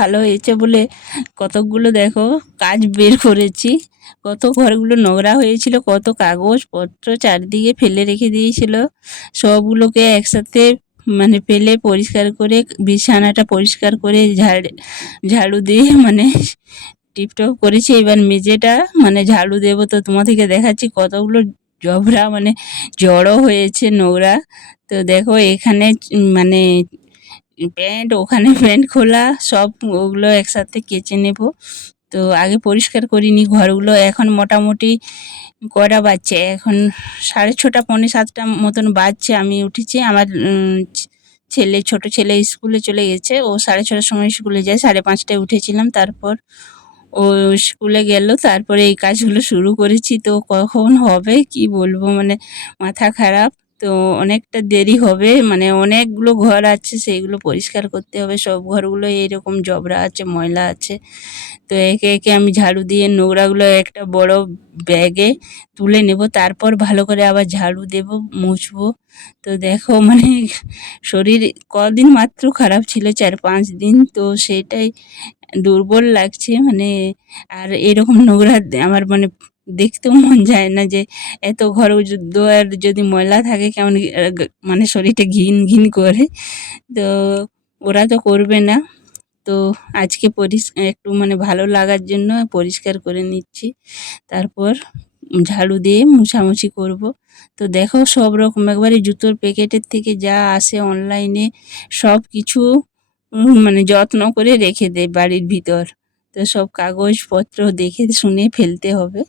ভালো হয়েছে বলে কতকগুলো দেখো কাজ বের করেছি। কত ঘরগুলো নোংরা হয়েছিল, কত কাগজপত্র চারদিকে ফেলে রেখে দিয়েছিল, সবগুলোকে একসাথে মানে ফেলে পরিষ্কার করে বিছানাটা পরিষ্কার করে ঝাড়ু দিয়ে মানে টিপটপ করেছি। এবার মেঝেটা মানে ঝাড়ু দেবো, তো তোমাদেরকে দেখাচ্ছি কতগুলো জবরা মানে জড়ো হয়েছে নোংরা। তো দেখো এখানে মানে প্যান্ট, ওখানে প্যান্ট খোলা, সব ওগুলো একসাথে কেচে নেব। তো আগে পরিষ্কার করিনি ঘরগুলো। এখন মোটামুটি কটা বাজছে, এখন 6:30 পৌনে 7টা মতন বাজছে। আমি উঠেছি, আমার ছেলে, ছোট ছেলে স্কুলে চলে গেছে, ও 6:30টার সময় স্কুলে যায়, 5:30টায় উঠেছিলাম। তারপর ও স্কুলে গেল, তারপরে এই কাজগুলো শুরু করেছি। তো কখন হবে কি বলবো, মানে মাথা খারাপ। তো অনেকটা দেরি হবে, মানে অনেকগুলো ঘর আছে, সেইগুলো পরিষ্কার করতে হবে। সব ঘরগুলো এইরকম জবরা আছে, ময়লা আছে। তো একে একে আমি ঝাড়ু দিয়ে নোংরাগুলো একটা বড় ব্যাগে তুলে নেব, তারপর ভালো করে আবার ঝাড়ু দেব, মুছবো। তো দেখো মানে শরীর কদিন মাত্র খারাপ ছিল, 4-5 দিন, তো সেটাই দুর্বল লাগছে মানে। আর এরকম নোংরা আমার মানে দেখতেও মন যায় না, যে এত ঘর দুয়ার যদি ময়লা থাকে কেমন মানে শরীরটা ঘিন ঘিন করে। তো ওরা তো করবে না, তো আজকে একটু মানে ভালো লাগার জন্য পরিষ্কার করে নিচ্ছি, তারপর ঝাড়ু দিয়ে মুছামুছি করব। তো দেখো সব রকম একবারে জুতোর প্যাকেটের থেকে যা আসে অনলাইনে সব কিছু মানে যত্ন করে রেখে দেয় বাড়ির ভিতর। তো সব কাগজপত্র দেখে শুনে ফেলতে হবে।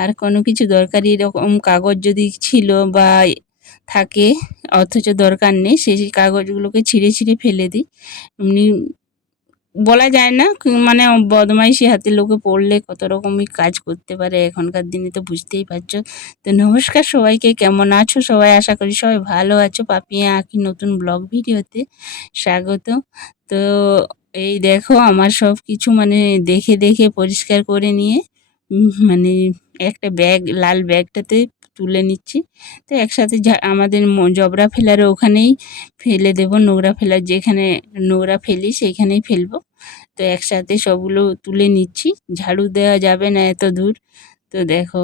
আর কোনো কিছু দরকারি এরকম কাগজ যদি ছিল বা থাকে অথচ দরকার নেই, সেই কাগজগুলোকে ছিঁড়ে ছিঁড়ে ফেলে দিই। এমনি বলা যায় না মানে বদমাইশি হাতের লোকে পড়লে কত রকমই কাজ করতে পারে, এখনকার দিনে তো বুঝতেই পারছো। তো নমস্কার সবাইকে, কেমন আছো সবাই? আশা করি সবাই ভালো আছো। পাপিয়া আঁকি নতুন ব্লগ ভিডিওতে স্বাগত। তো এই দেখো আমার সব কিছু মানে দেখে দেখে পরিষ্কার করে নিয়ে মানে একটা ব্যাগ, লাল ব্যাগটাতে তুলে নিচ্ছি। তো একসাথে আমাদের জবরা ফেলার ওখানেই ফেলে দেবো, নোংরা ফেলার যেখানে নোংরা ফেলি সেইখানেই ফেলবো। তো একসাথে সবগুলো তুলে নিচ্ছি, ঝাড়ু দেওয়া যাবে না এত দূর। তো দেখো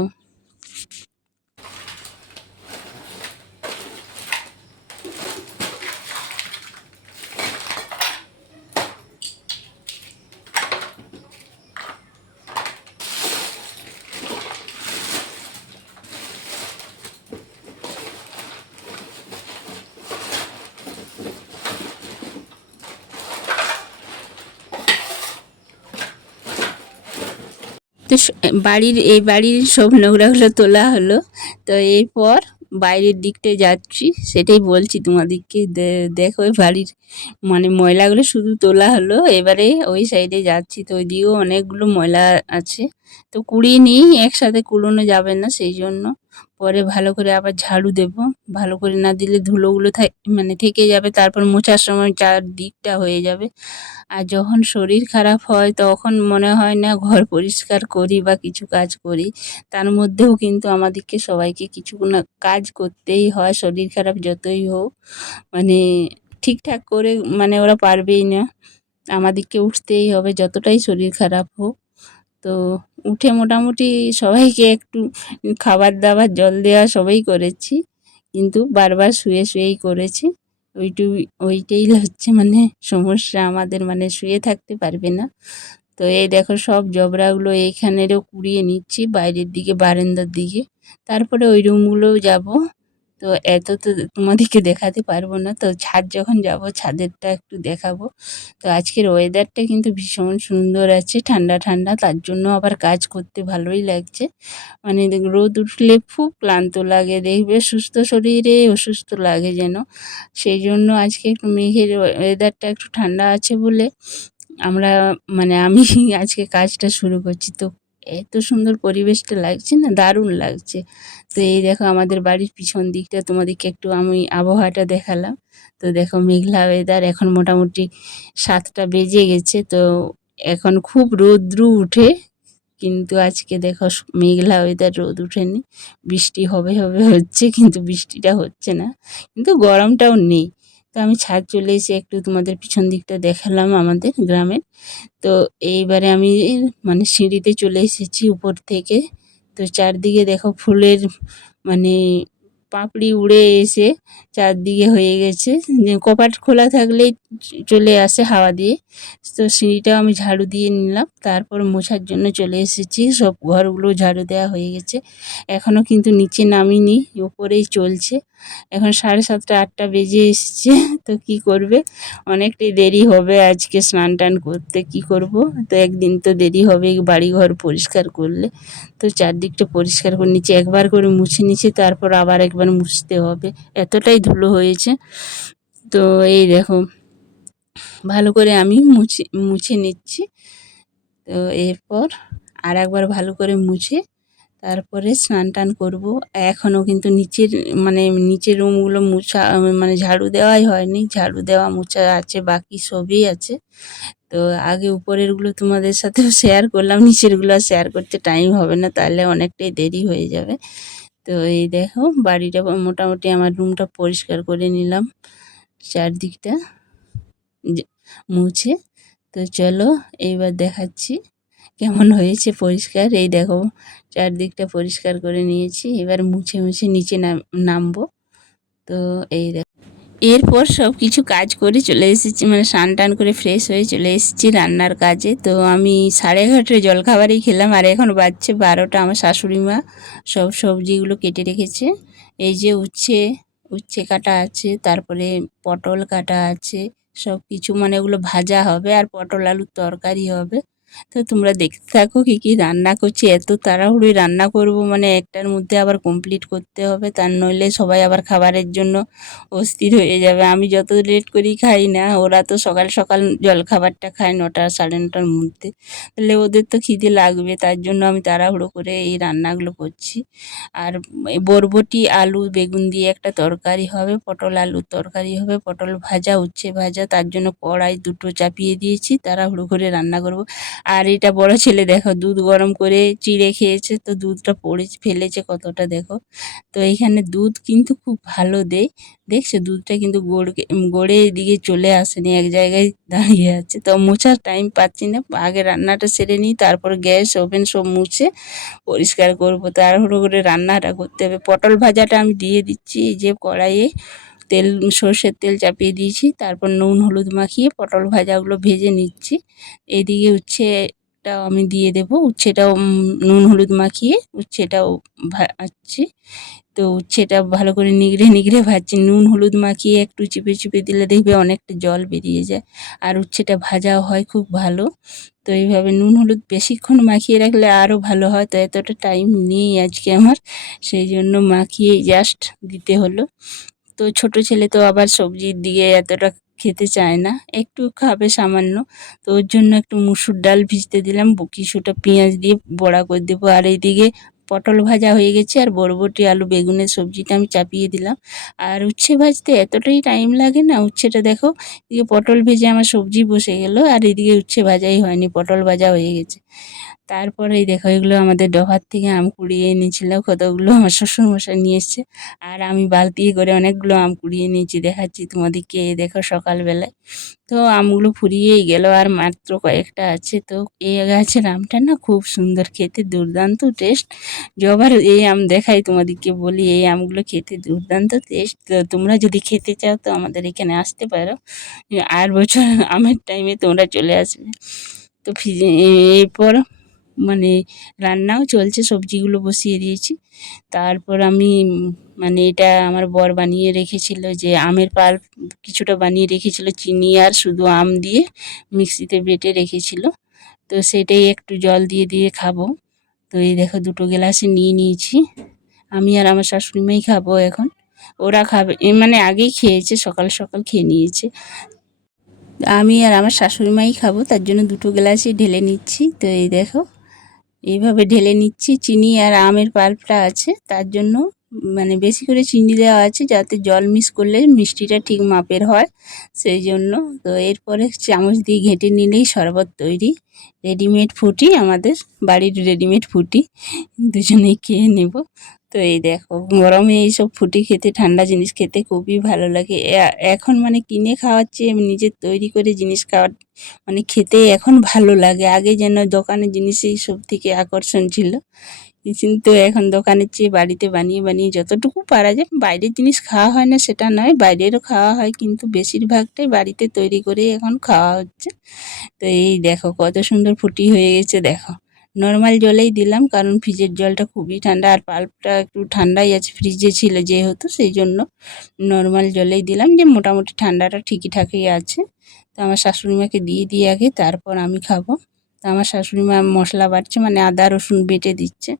তো এই বাড়ির সব নোংরাগুলো তোলা হলো। তো এরপর বাইরের দিকটায় যাচ্ছি, সেটাই বলছি তোমাদেরকে। দেখো ওই বাড়ির মানে ময়লাগুলো শুধু তোলা হলো, এবারে ওই সাইডে যাচ্ছি। তো ওইদিকেও অনেকগুলো ময়লা আছে, তো কুড়িয়ে নিই, একসাথে কুড়োনো যাবে না, সেই জন্য পরে ভালো করে আবার ঝাড়ু দেব। ভালো করে না দিলে ধুলোগুলো মানে থেকে যাবে, তারপর মোছার সময় চারদিকটা হয়ে যাবে। আর যখন শরীর খারাপ হয় তখন মনে হয় না ঘর পরিষ্কার করি বা কিছু কাজ করি। তার মধ্যেও কিন্তু আমাদেরকে সবাইকে কিছু না কাজ করতেই হয়, শরীর খারাপ যতই হোক। মানে ঠিকঠাক করে মানে ওরা পারবেই না, আমাদেরকে উঠতেই হবে যতটাই শরীর খারাপ হোক। তো উঠে মোটামুটি সবাইকে একটু খাবার দাবার জল দেওয়া সবই করেছি, কিন্তু বারবার শুয়ে শুয়েই করেছি। ওইটাই হচ্ছে মানে সমস্যা আমাদের, মানে শুয়ে থাকতে পারবে না। তো এই দেখো সব জবরাগুলো এইখানেরও কুড়িয়ে নিচ্ছি বাইরের দিকে, বারান্দার দিকে। তারপরে ওই রুমগুলোও যাব। তো এত তো তোমাদেরকে দেখাতে পারবো না, তো ছাদ যখন যাব ছাদেরটা একটু দেখাবো। তো আজকের ওয়েদারটা কিন্তু ভীষণ সুন্দর আছে, ঠান্ডা ঠান্ডা, তার জন্য আবার কাজ করতে ভালোই লাগছে। মানে রোদ উঠলে খুব ক্লান্ত লাগে, দেখবে সুস্থ শরীরে অসুস্থ লাগে যেন। সেই জন্য আজকে একটু মেঘের ওয়েদারটা একটু ঠান্ডা আছে বলে আমরা মানে আমি আজকে কাজটা শুরু করছি। তো এত সুন্দর পরিবেশটা লাগছে না, দারুণ লাগছে। তো এই দেখো আমাদের বাড়ির পিছন দিকটা তোমাদেরকে একটু আমি আবহাওয়াটা দেখালাম। তো দেখো মেঘলা ওয়েদার, এখন মোটামুটি 7টা বেজে গেছে। তো এখন খুব রৌদ্র উঠে, কিন্তু আজকে দেখো মেঘলা ওয়েদার, রোদ উঠেনি, বৃষ্টি হবে হবে হচ্ছে, কিন্তু বৃষ্টিটা হচ্ছে না, কিন্তু গরমটাও নেই। তো তো আমি ছাদ চলে এসে একটু তোমাদের পিছন দিকটা দেখালাম আমাদের গ্রামের। তো এইবারে আমি মানে সিঁড়িতে চলে এসেছি উপর থেকে। তো চারদিকে দেখো ফুলের মানে পাপড়ি উড়ে এসে চারদিকে হয়ে গেছে। যে কপাট খোলা থাকলেই চলে আসে হাওয়া দিয়ে। তো সিঁড়িটাও আমি ঝাড়ু দিয়ে নিলাম, তারপর মোছার জন্য চলে এসেছি। সব ঘরগুলো ঝাড়ু দেওয়া হয়ে গেছে, এখনও কিন্তু নিচে নামিনি, উপরেই চলছে। এখন 7:30 8টা বেজে এসছে। তো কি করবে, অনেকটাই দেরি হবে আজকে স্নান টান করতে। কি করব, তো একদিন তো দেরি হবে বাড়িঘর পরিষ্কার করলে। তো চারদিকটা পরিষ্কার করে নিচ্ছি, একবার করে মুছে নিচ্ছি, তারপর আবার একবার মুছতে হবে, এতটাই ধুলো হয়েছে। তো এই দেখো ভালো করে আমি মুছে নিচ্ছি। তো এরপর আর একবার ভালো করে মুছে তারপরে স্নান টান করবো। এখনও কিন্তু নিচের রুমগুলো মুছা মানে ঝাড়ু দেওয়াই হয়নি, ঝাড়ু দেওয়া মোছা আছে, বাকি সবই আছে। তো আগে উপরেরগুলো তোমাদের সাথেও শেয়ার করলাম, নিচেরগুলো আর শেয়ার করতে টাইম হবে না, তাহলে অনেকটাই দেরি হয়ে যাবে। তো এই দেখো বাড়িটা মোটামুটি আমার রুমটা পরিষ্কার করে নিলাম চারদিকটা মুছে। তো চলো এইবার দেখাচ্ছি কেমন হয়েছে পরিষ্কার। এই দেখো চারদিকটা পরিষ্কার করে নিয়েছি, এবার মুছে নিচে নামবো। তো এই দেখো এরপর সব কিছু কাজ করে চলে এসেছি, মানে স্নান টান করে ফ্রেশ হয়ে চলে এসেছি রান্নার কাজে। তো আমি 11:30 জলখাবারই খেলাম, আর এখন বাজছে 12টা। আমার শাশুড়ি মা সব সবজিগুলো কেটে রেখেছে। এই যে উচ্ছে কাটা আছে, তারপরে পটল কাটা আছে, সব কিছু মানে ওগুলো ভাজা হবে, আর পটল আলুর তরকারি হবে। তো তোমরা দেখতে থাকো কী কী রান্না করছি। এত তাড়াহুড়োই রান্না করব, মানে একটার মধ্যে আবার কমপ্লিট করতে হবে, তার নইলে সবাই আবার খাবারের জন্য অস্থির হয়ে যাবে। আমি যত লেট করি খাই না, ওরা তো সকাল সকাল জলখাবারটা খায় 9টা 9:30টার মধ্যে, তাহলে ওদের তো খিদে লাগবে, তার জন্য আমি তাড়াহুড়ো করে এই রান্নাগুলো করছি। আর বরবটি আলু বেগুন দিয়ে একটা তরকারি হবে, পটল আলুর তরকারি হবে, পটল ভাজা উচ্ছে ভাজা, তার জন্য কড়াই দুটো চাপিয়ে দিয়েছি, তাড়াহুড়ো করে রান্না করব। আর এটা বড় ছেলে দেখো দুধ গরম করে চিড়ে খেয়েছে, তো দুধটা পড়ে ফেলেছে কতটা দেখো। তো এইখানে দুধ কিন্তু খুব ভালো দেয়, দেখছো দুধটা কিন্তু গড়ে এদিকে চলে আসেনি, এক জায়গায় দাঁড়িয়ে আছে। তো মোছার টাইম পাচ্ছি না, আগে রান্নাটা সেরে নিই, তারপর গ্যাস ওভেন সব মুছে পরিষ্কার করবো। তাড়াহুড়ো করে রান্নাটা করতে হবে। পটল ভাজাটা আমি দিয়ে দিচ্ছি, এই যে কড়াইয়ে সর্ষের তেল চাপিয়ে দিয়েছি, তারপর নুন হলুদ মাখিয়ে পটল ভাজাগুলো ভেজে নিচ্ছি। এদিকে উচ্ছেটাও আমি দিয়ে দেবো, উচ্ছেটাও নুন হলুদ মাখিয়ে উচ্ছেটাও ভাজছি। তো উচ্ছেটা ভালো করে নিগড়ে ভাজছি, নুন হলুদ মাখিয়ে একটু চিপে দিলে দেখবে অনেকটা জল বেরিয়ে যায়, আর উচ্ছেটা ভাজাও হয় খুব ভালো। তো এইভাবে নুন হলুদ বেশিক্ষণ মাখিয়ে রাখলে আরও ভালো হয়, তো এতটা টাইম নেই আজকে আমার, সেই জন্য মাখিয়ে জাস্ট দিতে হলো। তো ছোট ছেলে তো আবার সবজির দিকে এতটা খেতে চায় না, একটু খাবে সামান্য। তো ওর জন্য একটু মুসুর ডাল ভিজতে দিলাম, কিছুটা পেঁয়াজ দিয়ে বড়া করে দেবো। আর এইদিকে পটল ভাজা হয়ে গেছে, আর বরবটি আলু বেগুনের সবজিটা আমি চাপিয়ে দিলাম। আর উচ্ছে ভাজতে এতটাই টাইম লাগে না, উচ্ছেটা দেখো এদিকে পটল ভেজে আমার সবজি বসে গেল, আর এদিকে উচ্ছে ভাজাই হয়নি, পটল ভাজা হয়ে গেছে। তারপরে এই দেখো এগুলো আমাদের ডভার থেকে আম কুড়িয়ে এনেছিল, কতগুলো আমার শ্বশুরমশাই নিয়ে এসছে, আর আমি বালতি করে অনেকগুলো আম কুড়িয়ে নিয়েছি, দেখাচ্ছি তোমাদেরকে। এই দেখো সকালবেলায় তো আমগুলো ফুরিয়েই গেল, আর মাত্র কয়েকটা আছে। তো এই গাছের আমটা না খুব সুন্দর খেতে, দুর্দান্ত টেস্ট। যবার এই আম দেখাই তোমাদেরকে বলি, এই আমগুলো খেতে দুর্দান্ত টেস্ট। তো তোমরা যদি খেতে চাও তো আমাদের এখানে আসতে পারো, আর বছর আমের টাইমে তোমরা চলে আসবে। তো এরপর মানে রান্নাও চলছে, সবজিগুলো বসিয়ে দিয়েছি। তারপর আমি মানে এটা আমার বর বানিয়ে রেখেছিল, যে আমের পাল্প কিছুটা বানিয়ে রেখেছিল, চিনি আর শুধু আম দিয়ে মিক্সিতে বেটে রেখেছিল। তো সেটাই একটু জল দিয়ে খাবো। তো এই দেখো দুটো গ্লাসে নিয়ে নিয়েছি, আমি আর আমার শাশুড়ি মাই খাবো এখন, ওরা খাবে মানে আগেই খেয়েছে, সকাল সকাল খেয়ে নিয়েছে। আমি আর আমার শাশুড়ি মাই খাবো, তার জন্য দুটো গ্লাসই ঢেলে নিচ্ছি। তো এই দেখো এইভাবে ঢেলে নিচ্ছি, চিনি আর আমের পাল্পটা আছে তার জন্য মানে বেশি করে চিনি দেওয়া আছে, যাতে জল মিক্স করলে মিষ্টিটা ঠিক মাপের হয়, সেই জন্য। তো এরপরে চামচ দিয়ে ঘেঁটে নিলেই শরবত তৈরি, রেডিমেড ফুটি, আমাদের বাড়ির রেডিমেড ফুটি, দুজনেই খেয়ে নেব। তো তো এই দেখো গরমে এইসব ফুটি খেতে, ঠান্ডা জিনিস খেতে খুবই ভালো লাগে। এখন মানে কিনে খাওয়ার চেয়ে নিজের তৈরি করে জিনিস খাওয়ার মানে খেতে এখন ভালো লাগে। আগে যেন দোকানের জিনিসই সব থেকে আকর্ষণ ছিল, কিন্তু এখন দোকানের চেয়ে বাড়িতে বানিয়ে বানিয়ে যতটুকু পারা যায়, বাইরের জিনিস খাওয়া হয় না সেটা নয়, বাইরেরও খাওয়া হয়, কিন্তু বেশিরভাগটাই বাড়িতে তৈরি করেই এখন খাওয়া হচ্ছে। তো এই দেখো কত সুন্দর ফুটি হয়ে গেছে দেখো। নর্মাল জলেই দিলাম কারণ ফ্রিজের জলটা খুবই ঠান্ডা, আর পাল্পটা একটু ঠান্ডাই আছে, ফ্রিজে ছিল যেহেতু সেই জন্য নর্মাল জলেই দিলাম, যে মোটামুটি ঠান্ডাটা ঠিকই ঠাকই আছে। তো আমার শাশুড়িমাকে দিয়ে আগে তারপর আমি খাবো। তো আমার শাশুড়িমা মশলা বাটছে, মানে আদা রসুন বেটে দিচ্ছে।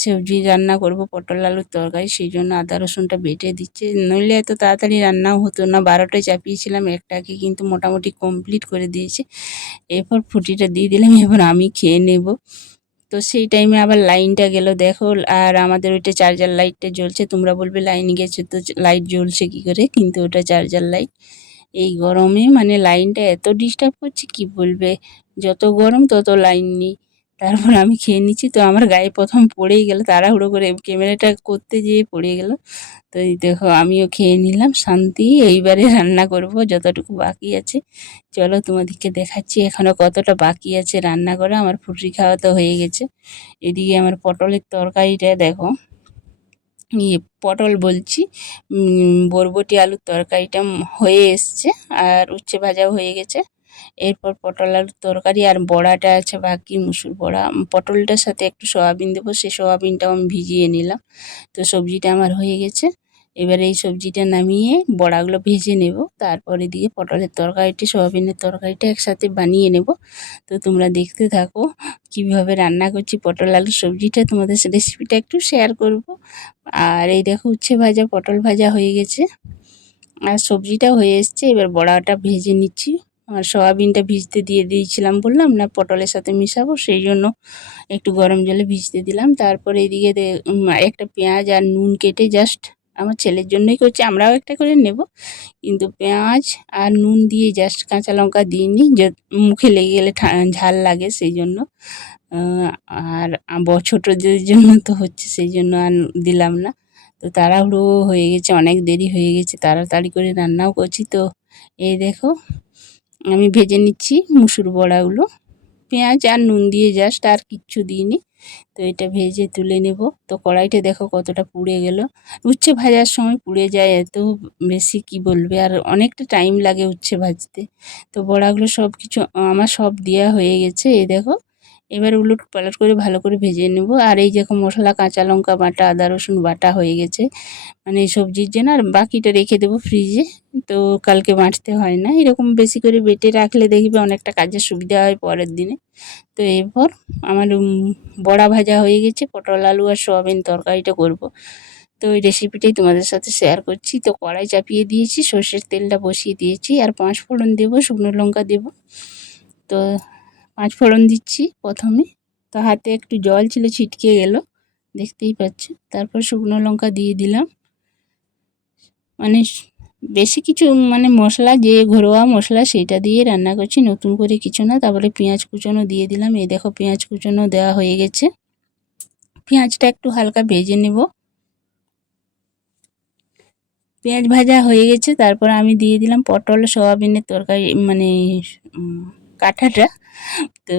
সবজি রান্না করব, পটল আলুর তরকারি, সেই জন্য আদা রসুনটা বেটে দিচ্ছে, নইলে এত তাড়াতাড়ি রান্নাও হতো না। 12টায় চাপিয়েছিলাম, একটাকে কিন্তু মোটামুটি কমপ্লিট করে দিয়েছে। এরপর ফুটিটা দিয়ে দিলাম, এবার আমি খেয়ে নেব। তো সেই টাইমে আবার লাইনটা গেল দেখো, আর আমাদের ওইটা চার্জার লাইটটা জ্বলছে। তোমরা বলবে লাইন গেছে তো লাইট জ্বলছে কী করে, কিন্তু ওটা চার্জার লাইট। এই গরমে মানে লাইনটা এত ডিস্টার্ব করছে কি বলবে, যত গরম তত লাইন নেই। তারপর আমি খেয়ে নিচ্ছি, তো আমার গায়ে প্রথম পড়েই গেল, তাড়াহুড়ো করে ক্যামেরাটা করতে যেয়ে পড়ে গেল। তো এই দেখো আমিও খেয়ে নিলাম শান্তি। এইবারে রান্না করব যতটুকু বাকি আছে। চলো তোমাদেরকে দেখাচ্ছি এখনও কতটা বাকি আছে রান্না করা। আমার ফুটরি খাওয়া তো হয়ে গেছে, এদিকে আমার পটলের তরকারিটা দেখো, পটল বলছি, বরবটি আলুর তরকারিটা হয়ে এসছে, আর উচ্ছে ভাজাও হয়ে গেছে। এরপর পটল আলুর তরকারি আর বড়াটা আছে বাকি, মুসুর বড়া। পটলটার সাথে একটু সয়াবিন দেবো, সেই সয়াবিনটাও আমি ভিজিয়ে নিলাম। তো সবজিটা আমার হয়ে গেছে। এবারে এই সবজিটা নামিয়ে বড়াগুলো ভেজে নেব, তারপরে দিয়ে পটলের তরকারিটি সয়াবিনের তরকারিটা একসাথে বানিয়ে নেব। তো তোমরা দেখতে থাকো কীভাবে রান্না করছি পটল আলুর সবজিটা, তোমাদের রেসিপিটা একটু শেয়ার করব। আর এই দেখো উচ্ছে ভাজা, পটল ভাজা হয়ে গেছে, আর সবজিটাও হয়ে এসছে। এবার বড়াটা ভেজে নিচ্ছি। আর সয়াবিনটা ভিজতে দিয়ে দিয়েছিলাম, বললাম না পটলের সাথে মিশাবো, সেই জন্য একটু গরম জলে ভিজতে দিলাম। তারপরে এদিকে একটা পেঁয়াজ আর নুন কেটে জাস্ট, আমার ছেলের জন্যই করছি, আমরাও একটা করে নেব, কিন্তু পেঁয়াজ আর নুন দিয়ে জাস্ট, কাঁচা লঙ্কা দিইনি, মুখে লেগে গেলে ঝাল লাগে সেই জন্য। আর ছোটোদের জন্য তো হচ্ছে সেই জন্য আর দিলাম না। তো তাড়াহুড়ো হয়ে গেছে, অনেক দেরি হয়ে গেছে, তাড়াতাড়ি করে রান্নাও করছি। তো এই দেখো আমি ভেজে নিচ্ছি মুসুর বড়াগুলো, পেঁয়াজ আর নুন দিয়ে জাস্ট, আর কিচ্ছু দিইনি। তো এটা ভেজে তুলে নেব। তো কড়াইটা দেখো কতটা পুড়ে গেল, উচ্ছে ভাজার সময় পুড়ে যায় এত বেশি কি বলবে, আর অনেকটা টাইম লাগে উচ্ছে ভাজতে। তো বড়াগুলো সব কিছু আমার সব দেওয়া হয়ে গেছে, এই দেখো। এবার উলট পালট করে ভালো করে ভেজে নেব। আর এই দেখো মশলা, কাঁচা লঙ্কা বাটা, আদা রসুন বাটা হয়ে গেছে, মানে সবজির জন্য। আর বাকিটা রেখে দেবো ফ্রিজে, তো কালকে বাটতে হয় না। এরকম বেশি করে বেটে রাখলে দেখবে অনেকটা কাজের সুবিধা হয় পরের দিনে। তো এরপর আমার বড়া ভাজা হয়ে গেছে, পটল আলু আর সয়াবিন তরকারিটা করব। তো ওই রেসিপিটাই তোমাদের সাথে শেয়ার করছি। তো কড়াই চাপিয়ে দিয়েছি, সর্ষের তেলটা বসিয়ে দিয়েছি, আর 5 ফোড়ন দেবো, শুকনো লঙ্কা দেবো। তো 5 ফোড়ন দিচ্ছি প্রথমে, তো হাতে একটু জল ছিল ছিটকে গেল, দেখতেই পাচ্ছ। তারপর শুকনো লঙ্কা দিয়ে দিলাম, মানে বেশি কিছু মানে মশলা, যে ঘরোয়া মশলা সেইটা দিয়ে রান্না করছি, নতুন করে কিছু না। তারপরে পেঁয়াজ কুচনো দিয়ে দিলাম, এই দেখো পেঁয়াজ কুচনো দেওয়া হয়ে গেছে। পেঁয়াজটা একটু হালকা ভেজে নেব, পেঁয়াজ ভাজা হয়ে গেছে। তারপর আমি দিয়ে দিলাম পটল সয়াবিনের তরকারি, মানে কাঁঠাটা। তো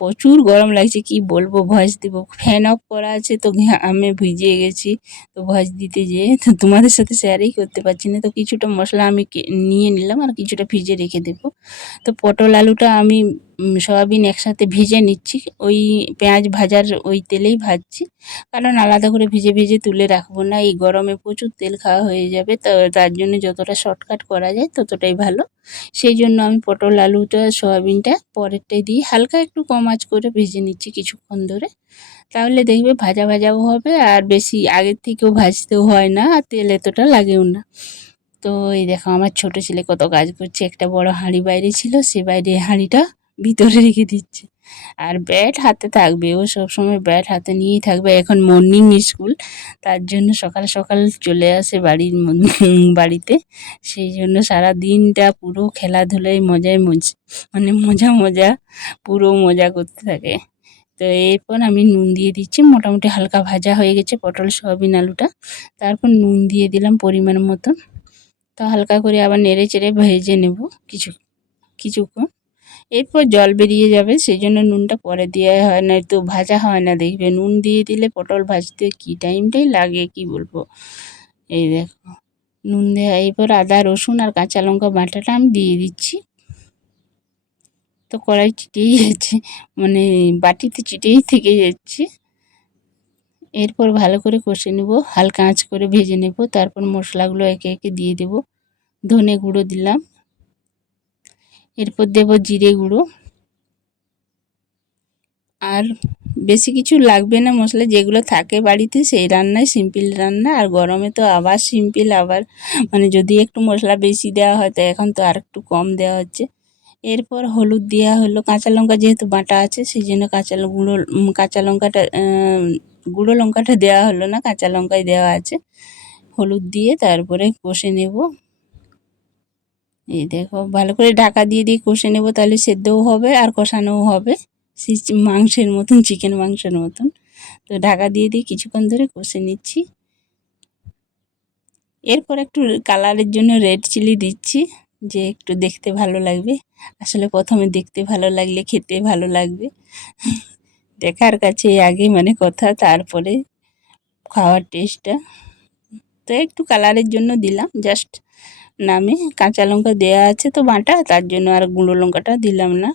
প্রচুর গরম লাগছে, কি বলবো, ভয়েস দেবো, ফ্যান অফ করা আছে, তো আমি ভিজে গেছি। তো ভয়েস দিতে যেয়ে তো তোমাদের সাথে শেয়ারই করতে পারছি না। তো কিছুটা মশলা আমি নিয়ে নিলাম, আর কিছুটা ভিজে রেখে দেবো। তো পটল আলুটা আমি সয়াবিন একসাথে ভেজে নিচ্ছি, ওই পেঁয়াজ ভাজার ওই তেলেই ভাজছি, কারণ আলাদা করে ভেজে ভেজে তুলে রাখবো না, এই গরমে প্রচুর তেল খাওয়া হয়ে যাবে। তো তার জন্য যতটা শর্টকাট করা যায় ততটাই ভালো। সেই জন্য আমি পটল আলুটা সয়াবিনটা পরেরটাই দিয়ে হালকা একটু কম আঁচ করে ভেজে নিচ্ছি কিছুক্ষণ ধরে, তাহলে দেখবে ভাজা ভাজাও হবে, আর বেশি আগের থেকেও ভাজতেও হয় না, আর তেল এতটা লাগেও না। তো এই দেখো আমার ছোট ছেলে কত কাজ করছে, একটা বড় হাঁড়ি বাইরে ছিল, সে বাইরে হাঁড়িটা ভিতরে রেখে দিচ্ছে, আর ব্যাট হাতে থাকবে, ও সবসময় ব্যাট হাতে নিয়েই থাকবে। এখন মর্নিং স্কুল, তার জন্য সকাল সকাল চলে আসে বাড়িতে, সেই জন্য সারা দিনটা পুরো খেলাধুলায় মজায় মানে মজা পুরো মজা করতে থাকে। তো এরপর আমি নুন দিয়ে দিচ্ছি। মোটামুটি হালকা ভাজা হয়ে গেছে পটল সয়াবিন আলুটা। তারপর নুন দিয়ে দিলাম পরিমাণ মতন। তো হালকা করে আবার নেড়ে চেড়ে ভেজে নেব কিছুক্ষণ। এরপর জল বেরিয়ে যাবে, সেই জন্য নুনটা পরে দেওয়া হয় না, তো ভাজা হয় না। দেখবে নুন দিয়ে দিলে পটল ভাজতে কী টাইমটাই লাগে কি বলবো। এই দেখো নুন দেওয়া, এরপর আদা রসুন আর কাঁচা লঙ্কা বাটাটা আমি দিয়ে দিচ্ছি। তো কড়াই চিটেই যাচ্ছে, মানে বাটিতে চিটেই থেকে যাচ্ছে। এরপর ভালো করে কষে নেব, হালকা আঁচ করে ভেজে নেব। তারপর মশলাগুলো একে একে দিয়ে দেব। ধনে গুঁড়ো দিলাম, এরপর দেব জিরে গুঁড়ো। আর বেশি কিছু লাগবে না, মশলা যেগুলো থাকে বাড়িতে সেই রান্নায় সিম্পল রান্না। আর গরমে তো আবার সিম্পল, আবার মানে যদি একটু মশলা বেশি দেওয়া হয় তো এখন তো আর একটু কম দেওয়া হচ্ছে। এরপর হলুদ দেওয়া হলো, কাঁচা লঙ্কা যেহেতু বাটা আছে সেই জন্য কাঁচা লঙ্কাটা গুঁড়ো লঙ্কাটা দেওয়া হলো না, কাঁচা লঙ্কাই দেওয়া আছে। হলুদ দিয়ে তারপরে কষে নেব। এই দেখো ভালো করে ঢাকা দিয়ে দিয়ে কষে নেব, তাহলে সেদ্ধও হবে আর কষানোও হবে, সেই মাংসের মতন, চিকেন মাংসের মতন। তো ঢাকা দিয়ে দিয়ে কিছুক্ষণ ধরে কষে নিচ্ছি। এরপর একটু কালারের জন্য রেড চিলি দিচ্ছি, যে একটু দেখতে ভালো লাগবে। আসলে প্রথমে দেখতে ভালো লাগলে খেতে ভালো লাগবে, দেখার কাছে আগে মানে কথা, তারপরে খাওয়ার টেস্টটা। তো একটু কালারের জন্য দিলাম জাস্ট নামে। কাঁচা লঙ্কা দেওয়া আছে তো বাটা, তার জন্য আর গুঁড়ো লঙ্কাটা দিলাম না।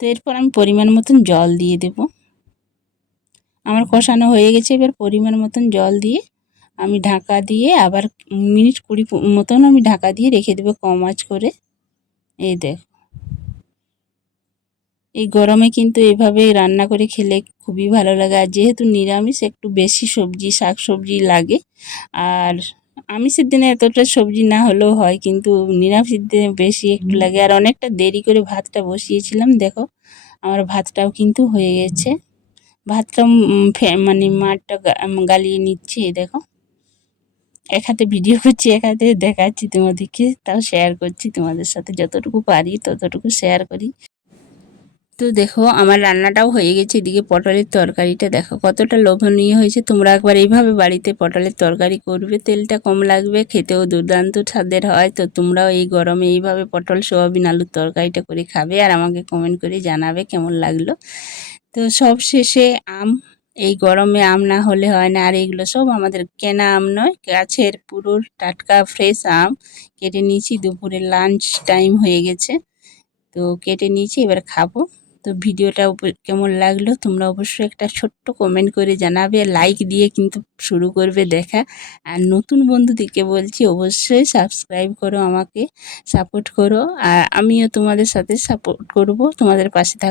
তো এরপর আমি পরিমাণ মতন জল দিয়ে দেব। আমার কষানো হয়ে গেছে, এবার পরিমাণ মতন জল দিয়ে আমি ঢাকা দিয়ে আবার মিনিট 20 মতন আমি ঢাকা দিয়ে রেখে দেবো কম আঁচ করে। এই দেখ, এই গরমে কিন্তু এভাবে রান্না করে খেলে খুবই ভালো লাগে। আর যেহেতু নিরামিষ একটু বেশি সবজি শাক সবজি লাগে, আর আমিষের দিনে এতটা সবজি না হলেও হয়, কিন্তু নিরামিষের দিনে বেশি একটু লাগে। আর অনেকটা দেরি করে ভাতটা বসিয়েছিলাম, দেখো আমার ভাতটাও কিন্তু হয়ে গেছে। ভাতটা মানে মাঠটা গালিয়ে নিচ্ছি। এই দেখো এক হাতে ভিডিও করছি, এক হাতে দেখাচ্ছি তোমাদেরকে, তাও শেয়ার করছি তোমাদের সাথে, যতটুকু পারি ততটুকু শেয়ার করি। তো দেখো আমার রান্নাটাও হয়ে গেছে। এদিকে পটলের তরকারিটা দেখো কতটা লোভনীয় হয়েছে। তোমরা একবার এইভাবে বাড়িতে পটলের তরকারি করবে, তেলটা কম লাগবে, খেতেও দুর্দান্ত স্বাদের হয়। তো তোমরাও এই গরমে এইভাবে পটল সয়াবিন আলুর তরকারিটা করে খাবে, আর আমাকে কমেন্ট করে জানাবে কেমন লাগলো। তো সব শেষে আম, এই গরমে আম না হলে হয় না। আর এগুলো সব আমাদের কেনা আম নয়, গাছের পুরো টাটকা ফ্রেশ আম কেটে নিয়েছি। দুপুরে লাঞ্চ টাইম হয়ে গেছে, তো কেটে নিয়েছি, এবার খাবো। তো ভিডিওটা কেমন লাগলো তোমরা অবশ্যই একটা ছোট্ট কমেন্ট করে জানাবে, লাইক দিয়ে কিন্তু শুরু করবে দেখা। আর নতুন বন্ধুদেরকে বলছি অবশ্যই সাবস্ক্রাইব করো, আমাকে সাপোর্ট করো, আর আমিও তোমাদের সাথে সাপোর্ট করব, তোমাদের পাশে থাকবো।